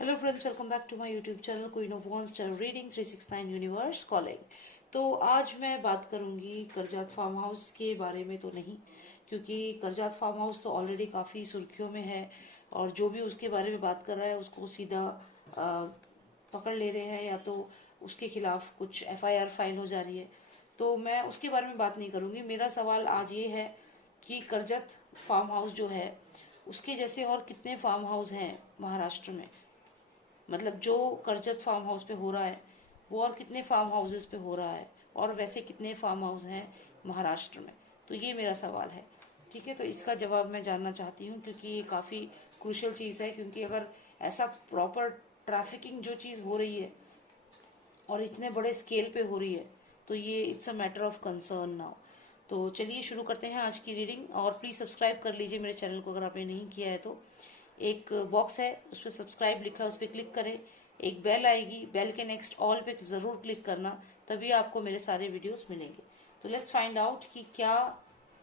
Hello friends, welcome back to my YouTube channel queen of wands tarot reading 369 universe calling. तो आज मैं बात करूंगी करजात फार्म हाउस के बारे में तो नहीं, क्योंकि करजात फार्म हाउस तो ऑलरेडी काफ़ी सुर्खियों में है और जो भी उसके बारे में बात कर रहा है उसको सीधा पकड़ ले रहे हैं या तो उसके खिलाफ कुछ एफआईआर फाइल हो जा रही है। तो मैं उसके बारे में बात नहीं करूंगी। मेरा सवाल आज ये है कि करजत फार्म हाउस जो है उसके जैसे और कितने फार्म हाउस हैं महाराष्ट्र में। मतलब जो करजत फार्म हाउस पे हो रहा है वो और कितने फार्म हाउसेस पे हो रहा है, और वैसे कितने फार्म हाउस हैं महाराष्ट्र में। तो ये मेरा सवाल है। ठीक है, तो इसका जवाब मैं जानना चाहती हूँ क्योंकि ये काफ़ी क्रूशियल चीज़ है। क्योंकि अगर ऐसा प्रॉपर ट्रैफिकिंग जो चीज़ हो रही है और इतने बड़े स्केल पे हो रही है तो ये it's a matter of concern now. तो चलिए शुरू करते हैं आज की रीडिंग। और प्लीज़ सब्सक्राइब कर लीजिए मेरे चैनल को अगर आपने नहीं किया है तो। एक बॉक्स है उस पर सब्सक्राइब लिखा है, उस पर क्लिक करें। एक बेल आएगी, बेल के नेक्स्ट ऑल पे ज़रूर क्लिक करना, तभी आपको मेरे सारे वीडियोस मिलेंगे। तो लेट्स फाइंड आउट कि क्या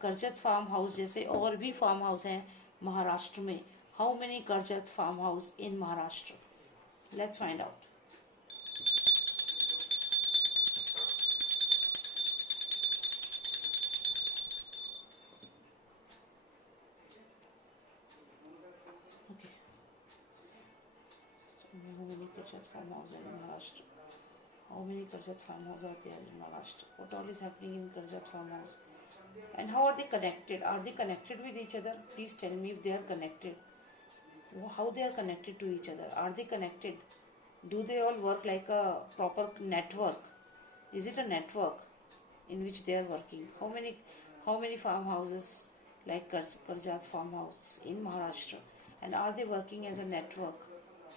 करजत फार्म हाउस जैसे और भी फार्म हाउस हैं महाराष्ट्र में। How many Karjat farm house in Maharashtra? Let's find out. Okay, how many Karjat farm houses in Maharashtra? How many Karjat farm houses are there in Maharashtra? What all is happening in Karjat farm house? And how are they connected? Are they connected with each other? Please tell me if they are connected. How they are connected to each other? Are they connected? Do they all work like a proper network? Is it a network in which they are working? How many farmhouses like Karjat farmhouse in Maharashtra, and are they working as a network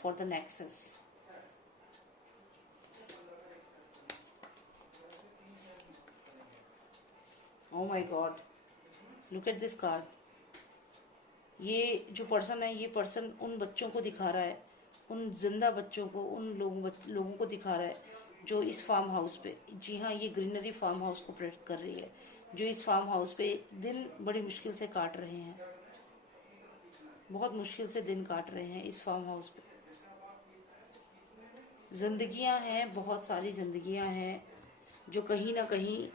for the nexus? Oh my God! Look at this card. ये जो person है, ये person उन बच्चों को दिखा रहा है, उन जिंदा बच्चों को, उन लोगों को दिखा रहा है जो इस फार्म हाउस पे, जी हाँ, ये ग्रीनरी फार्म हाउस को प्रोटेक्ट कर रही है, जो इस फार्म हाउस पे दिन बड़ी मुश्किल से काट रहे हैं, बहुत मुश्किल से दिन काट रहे हैं इस फार्म हाउस पे। जिंदगियां हैं, बहुत सारी जिंदगियां हैं जो कहीं ना कहीं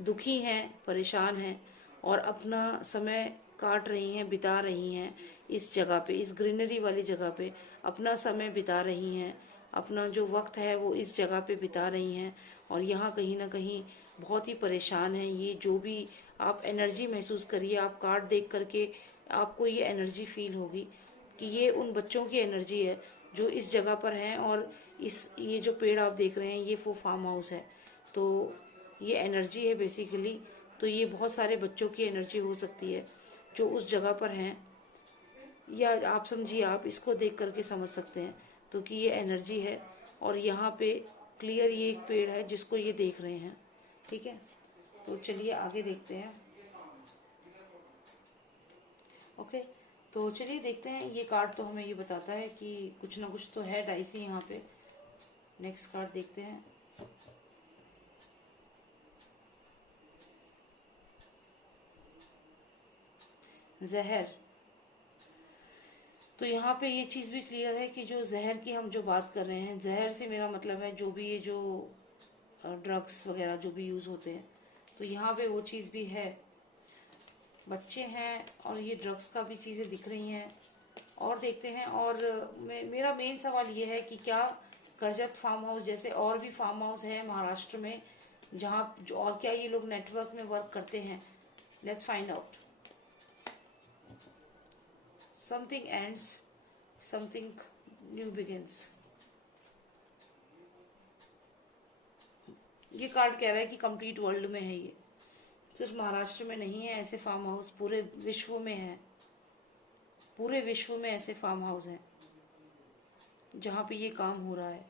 दुखी हैं, परेशान हैं और अपना समय काट रही हैं, बिता रही हैं इस जगह पे, इस ग्रीनरी वाली जगह पे अपना समय बिता रही हैं। अपना जो वक्त है वो इस जगह पे बिता रही हैं और यहाँ कहीं ना कहीं बहुत ही परेशान हैं। ये जो भी आप एनर्जी महसूस करिए, आप कार्ड देख करके आपको ये एनर्जी फील होगी कि ये उन बच्चों की एनर्जी है जो इस जगह पर हैं। और ये जो पेड़ आप देख रहे हैं ये वो फार्म हाउस है, तो ये एनर्जी है बेसिकली। तो ये बहुत सारे बच्चों की एनर्जी हो सकती है जो उस जगह पर हैं, या आप समझिए, आप इसको देख करके समझ सकते हैं तो कि ये एनर्जी है। और यहाँ पे क्लियर ये एक पेड़ है जिसको ये देख रहे हैं। ठीक है, तो चलिए आगे देखते हैं। ओके, तो चलिए देखते हैं। ये कार्ड तो हमें ये बताता है कि कुछ ना कुछ तो है डाइसी यहाँ पे। नेक्स्ट कार्ड देखते हैं। जहर। तो यहाँ पे ये चीज़ भी क्लियर है कि जो जहर की हम जो बात कर रहे हैं, जहर से मेरा मतलब है जो भी ये जो ड्रग्स वगैरह जो भी यूज़ होते हैं, तो यहाँ पे वो चीज़ भी है। बच्चे हैं और ये ड्रग्स का भी चीज़ें दिख रही हैं। और देखते हैं। और मेरा मेन सवाल ये है कि क्या करजत फार्म हाउस जैसे और भी फार्म हाउस है महाराष्ट्र में जहाँ और क्या ये लोग नेटवर्क में वर्क करते हैं? Let's find out. Something ends, something new begins. ये कार्ड कह रहा है कि कंप्लीट वर्ल्ड में है ये, सिर्फ महाराष्ट्र में नहीं है। ऐसे फार्म हाउस पूरे विश्व में है। पूरे विश्व में ऐसे फार्म हाउस हैं जहाँ पे ये काम हो रहा है।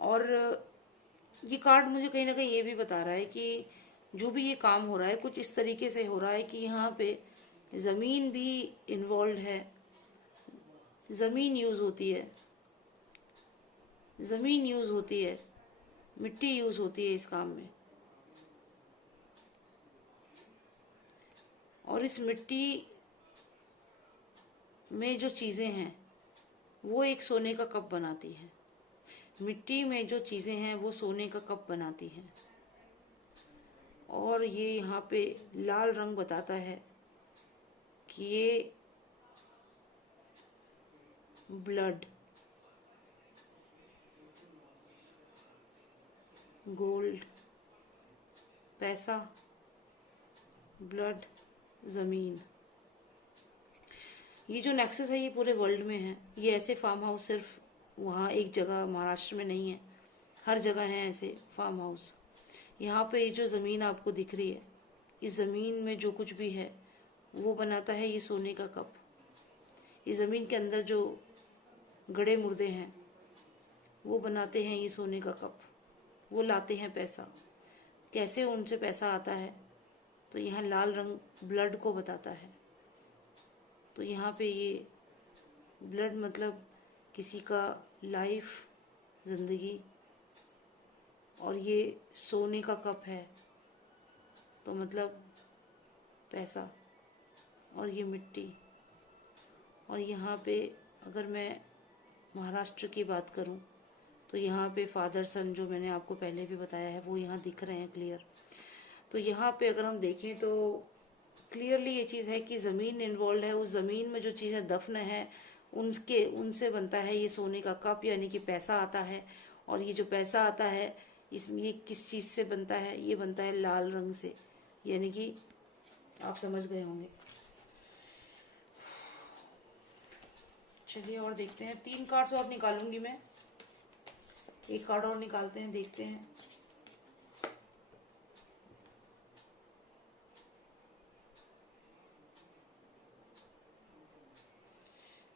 और ये कार्ड मुझे कहीं ना कहीं ये भी बता रहा है कि जो भी ये काम हो रहा है कुछ इस तरीके से हो रहा है कि यहाँ पे ज़मीन भी इन्वॉल्व है। ज़मीन यूज़ होती है, ज़मीन यूज़ होती है, मिट्टी यूज़ होती है इस काम में। और इस मिट्टी में जो चीज़ें हैं वो एक सोने का कप बनाती हैं। मिट्टी में जो चीज़ें हैं वो सोने का कप बनाती हैं। और ये यहाँ पे लाल रंग बताता है कि ये ब्लड, गोल्ड, पैसा, ब्लड, ज़मीन, ये जो नेक्सस है ये पूरे वर्ल्ड में है। ये ऐसे फार्म हाउस सिर्फ वहाँ एक जगह महाराष्ट्र में नहीं है, हर जगह है ऐसे फार्म हाउस। यहाँ पे ये जो ज़मीन आपको दिख रही है, इस ज़मीन में जो कुछ भी है वो बनाता है ये सोने का कप। इस ज़मीन के अंदर जो गड़े मुर्दे हैं वो बनाते हैं ये सोने का कप। वो लाते हैं पैसा। कैसे उनसे पैसा आता है, तो यहाँ लाल रंग ब्लड को बताता है। तो यहाँ पे ये ब्लड मतलब किसी का लाइफ, ज़िंदगी, और ये सोने का कप है तो मतलब पैसा, और ये मिट्टी। और यहाँ पे अगर मैं महाराष्ट्र की बात करूँ तो यहाँ पे फादर सन, जो मैंने आपको पहले भी बताया है, वो यहाँ दिख रहे हैं क्लियर। तो यहाँ पे अगर हम देखें तो क्लियरली ये चीज़ है कि ज़मीन इन्वॉल्व है। उस ज़मीन में जो चीज़ें दफन है उनसे बनता है ये सोने का कप, यानी कि पैसा आता है। और ये जो पैसा आता है इसमें ये किस चीज़ से बनता है, ये बनता है लाल रंग से, यानी कि आप समझ गए होंगे। चलिए और देखते हैं, 3 कार्ड्स और निकालूंगी मैं। एक कार्ड और निकालते हैं, देखते हैं।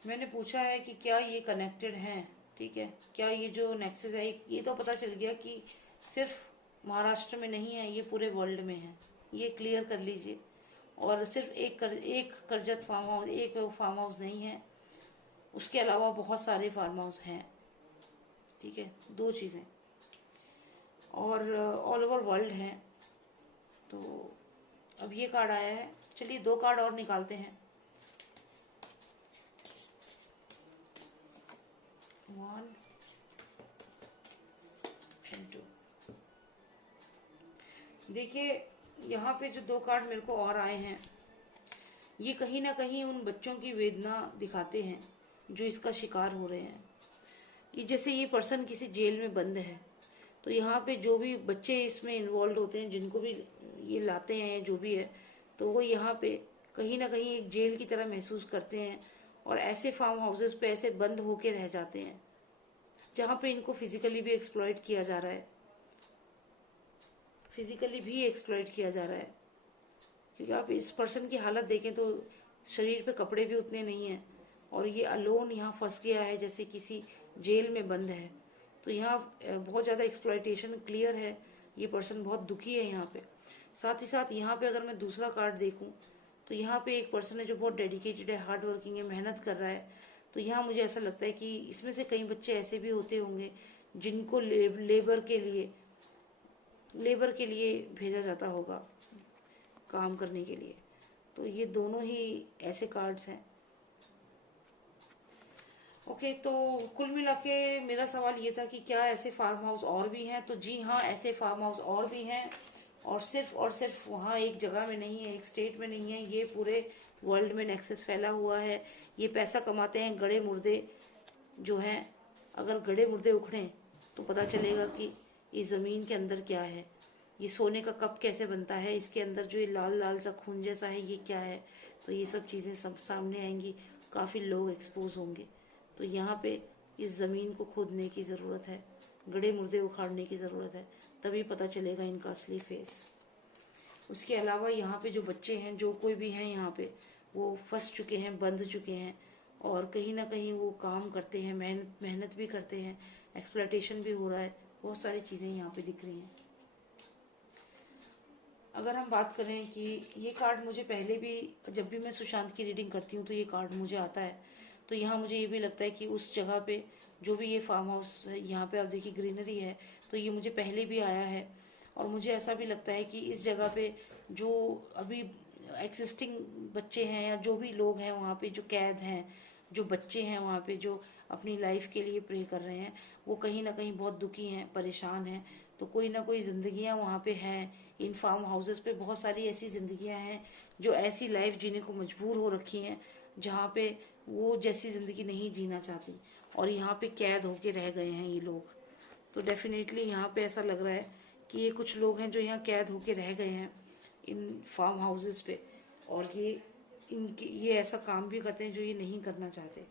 मैंने पूछा है कि क्या ये कनेक्टेड हैं, ठीक है, क्या ये जो नेक्सस है, ये तो पता चल गया कि सिर्फ महाराष्ट्र में नहीं है, ये पूरे वर्ल्ड में है, ये क्लियर कर लीजिए। और सिर्फ एक करजत फार्म हाउस, एक फार्म हाउस नहीं है, उसके अलावा बहुत सारे फार्म हाउस हैं, ठीक है। 2 चीज़ें और ऑल ओवर वर्ल्ड है। तो अब ये कार्ड आया है, चलिए 2 कार्ड और निकालते हैं। 1 and 2। देखिए यहाँ पे जो 2 कार्ड मेरे को और आए हैं, ये कहीं ना कहीं उन बच्चों की वेदना दिखाते हैं जो इसका शिकार हो रहे हैं। कि जैसे ये पर्सन किसी जेल में बंद है, तो यहाँ पे जो भी बच्चे इसमें इन्वॉल्व होते हैं, जिनको भी ये लाते हैं, जो भी है, तो वो यहाँ पे कहीं ना कहीं एक जेल की तरह महसूस करते हैं। और ऐसे फार्म हाउसेस पे ऐसे बंद होके रह जाते हैं जहाँ पे इनको फिजिकली भी एक्सप्लॉइट किया जा रहा है, क्योंकि आप इस पर्सन की हालत देखें तो शरीर पे कपड़े भी उतने नहीं हैं, और ये अलोन यहाँ फंस गया है जैसे किसी जेल में बंद है। तो यहाँ बहुत ज़्यादा एक्सप्लॉइटेशन क्लियर है, ये पर्सन बहुत दुखी है यहाँ पे। साथ ही साथ यहाँ पे अगर मैं दूसरा कार्ड देखूँ तो यहाँ पे एक पर्सन है जो बहुत डेडिकेटेड है, हार्ड वर्किंग है, मेहनत कर रहा है। तो यहाँ मुझे ऐसा लगता है कि इसमें से कई बच्चे ऐसे भी होते होंगे जिनको लेबर के लिए भेजा जाता होगा काम करने के लिए। तो ये दोनों ही ऐसे कार्ड्स हैं। ओके, तो कुल मिला के मेरा सवाल ये था कि क्या ऐसे फार्म हाउस और भी हैं? तो जी हाँ, ऐसे फार्म हाउस और भी हैं, और सिर्फ वहाँ एक जगह में नहीं है, एक स्टेट में नहीं है, ये पूरे वर्ल्ड में नेक्सस फैला हुआ है। ये पैसा कमाते हैं गड़े मुर्दे जो हैं। अगर गड़े मुर्दे उखड़ें तो पता चलेगा कि इस ज़मीन के अंदर क्या है, ये सोने का कप कैसे बनता है, इसके अंदर जो ये लाल लाल सा खून जैसा है ये क्या है। तो ये सब चीज़ें सब सामने आएंगी, काफ़ी लोग एक्सपोज होंगे। तो यहाँ पे इस ज़मीन को खोदने की ज़रूरत है, गड़े मुर्दे उखाड़ने की ज़रूरत है, तभी पता चलेगा इनका असली फेस। उसके अलावा यहाँ पे जो बच्चे हैं, जो कोई भी हैं यहाँ पे, वो फंस चुके हैं, बंध चुके हैं, और कहीं ना कहीं वो काम करते हैं, मेहनत भी करते हैं, एक्सप्लॉयटेशन भी हो रहा है, बहुत सारी चीज़ें यहाँ पे दिख रही हैं। अगर हम बात करें कि ये कार्ड मुझे पहले भी, जब भी मैं सुशांत की रीडिंग करती हूँ तो ये कार्ड मुझे आता है। तो यहाँ मुझे ये भी लगता है कि उस जगह पे जो भी ये फार्म हाउस है, यहाँ पे आप देखिए ग्रीनरी है, तो ये मुझे पहले भी आया है। और मुझे ऐसा भी लगता है कि इस जगह पे जो अभी एग्जिस्टिंग बच्चे हैं या जो भी लोग हैं वहाँ पे जो कैद हैं, जो बच्चे हैं वहाँ पे जो अपनी लाइफ के लिए प्रे कर रहे हैं, वो कहीं ना कहीं बहुत दुखी हैं, परेशान हैं। तो कोई ना कोई जिंदगियां वहाँ पे हैं। इन फार्म हाउसेस पे बहुत सारी ऐसी जिंदगियां हैं जो ऐसी लाइफ जीने को मजबूर हो रखी हैं जहाँ पे वो जैसी जिंदगी नहीं जीना चाहती, और यहाँ पे कैद होके रह गए हैं ये लोग। तो डेफिनेटली यहाँ पे ऐसा लग रहा है कि ये कुछ लोग हैं जो यहाँ कैद होके रह गए हैं इन फार्म हाउसेस पे, और ये ऐसा काम भी करते हैं जो ये नहीं करना चाहते।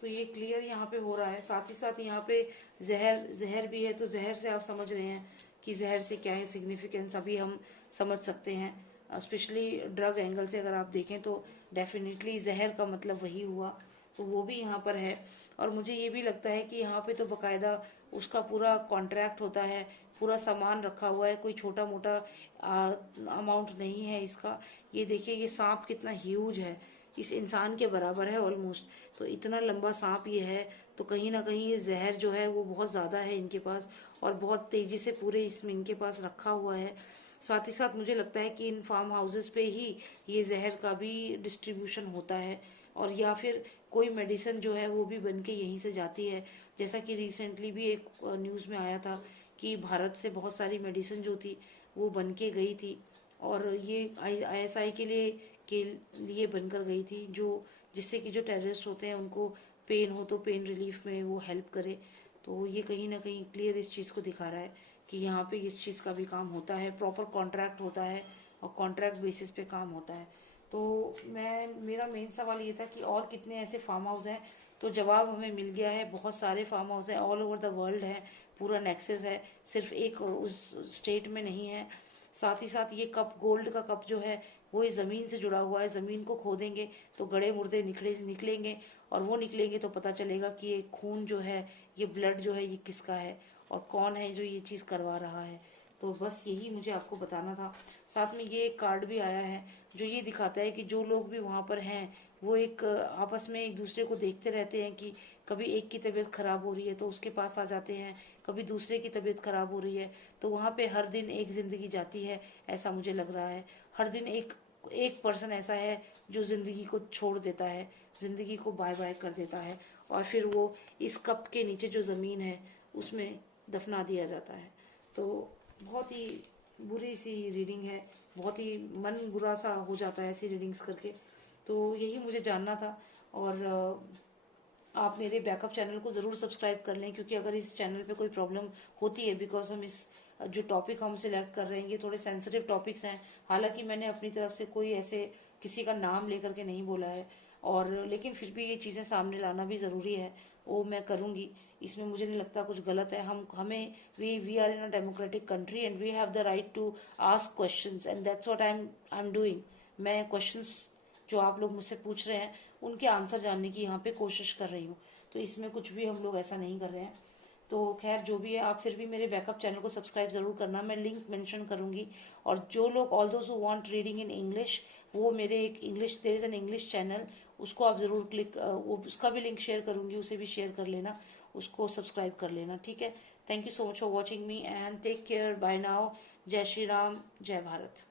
तो ये क्लियर यहाँ पे हो रहा है। साथ ही साथ यहाँ पे जहर भी है, तो जहर से आप समझ रहे हैं कि जहर से क्या है सिग्निफिकेंस, अभी हम समझ सकते हैं। स्पेशली ड्रग एंगल से अगर आप देखें तो डेफिनेटली जहर का मतलब वही हुआ, तो वो भी यहाँ पर है। और मुझे ये भी लगता है कि यहाँ पे तो बकायदा उसका पूरा कॉन्ट्रैक्ट होता है, पूरा सामान रखा हुआ है, कोई छोटा मोटा अमाउंट नहीं है इसका। ये देखिए ये सांप कितना ह्यूज है, इस इंसान के बराबर है ऑलमोस्ट। तो इतना लंबा सांप ये है, तो कहीं ना कहीं ये जहर जो है वो बहुत ज़्यादा है इनके पास, और बहुत तेज़ी से पूरे इसमें इनके पास रखा हुआ है। साथ ही साथ मुझे लगता है कि इन फार्म हाउसेस पे ही ये जहर का भी डिस्ट्रीब्यूशन होता है, और या फिर कोई मेडिसिन जो है वो भी बन के यहीं से जाती है। जैसा कि रिसेंटली भी एक न्यूज़ में आया था कि भारत से बहुत सारी मेडिसिन जो थी वो बन के गई थी, और ये ISI के लिए बनकर गई थी, जो जिससे कि जो टेररिस्ट होते हैं उनको पेन हो तो पेन रिलीफ में वो हेल्प करे। तो ये कहीं ना कहीं क्लियर इस चीज़ को दिखा रहा है कि यहाँ पे इस चीज़ का भी काम होता है, प्रॉपर कॉन्ट्रैक्ट होता है और कॉन्ट्रैक्ट बेसिस पे काम होता है। तो मेरा मेन सवाल ये था कि और कितने ऐसे फार्म हाउस हैं, तो जवाब हमें मिल गया है। बहुत सारे फार्म हाउस हैं, ऑल ओवर द वर्ल्ड है, पूरा नेक्सस है, सिर्फ एक उस स्टेट में नहीं है। साथ ही साथ ये कप, गोल्ड का कप जो है वो इस ज़मीन से जुड़ा हुआ है। ज़मीन को खोदेंगे तो गड़े मुर्दे निकलेंगे, और वो निकलेंगे तो पता चलेगा कि ये खून जो है, ये ब्लड जो है, ये किसका है और कौन है जो ये चीज़ करवा रहा है। तो बस यही मुझे आपको बताना था। साथ में ये एक कार्ड भी आया है जो ये दिखाता है कि जो लोग भी वहाँ पर हैं वो एक आपस में एक दूसरे को देखते रहते हैं कि कभी एक की तबीयत खराब हो रही है तो उसके पास आ जाते हैं, कभी दूसरे की तबीयत खराब हो रही है तो वहाँ पे हर दिन एक जिंदगी जाती है, ऐसा मुझे लग रहा है। हर दिन एक एक पर्सन ऐसा है जो जिंदगी को छोड़ देता है, जिंदगी को बाय बाय कर देता है, और फिर वो इस कप के नीचे जो ज़मीन है उसमें दफना दिया जाता है। तो बहुत ही बुरी सी रीडिंग है, बहुत ही मन बुरा सा हो जाता है ऐसी रीडिंग्स करके। तो यही मुझे जानना था। और आप मेरे बैकअप चैनल को ज़रूर सब्सक्राइब कर लें, क्योंकि अगर इस चैनल पे कोई प्रॉब्लम होती है, बिकॉज हम इस जो टॉपिक हम सिलेक्ट कर रहे हैं ये थोड़े सेंसिटिव टॉपिक्स हैं। हालांकि मैंने अपनी तरफ से कोई ऐसे किसी का नाम लेकर के नहीं बोला है, और लेकिन फिर भी ये चीज़ें सामने लाना भी ज़रूरी है, वो मैं करूँगी। इसमें मुझे नहीं लगता कुछ गलत है। We are in a democratic country and we have the right to ask questions, and that's what I am doing. मैं क्वेश्चंस जो आप लोग मुझसे पूछ रहे हैं उनके आंसर जानने की यहाँ पे कोशिश कर रही हूँ। तो इसमें कुछ भी हम लोग ऐसा नहीं कर रहे हैं। तो खैर जो भी है, आप फिर भी मेरे बैकअप चैनल को सब्सक्राइब जरूर करना, मैं लिंक मेंशन करूंगी। और जो लोग, all those who want reading in English, वो मेरे एक English, there is an English channel, उसको आप जरूर वो उसका भी लिंक शेयर करूंगी, उसे भी शेयर कर लेना, उसको सब्सक्राइब कर लेना, ठीक है। Thank you so much for watching me and take care, bye now. जय श्री राम, जय भारत।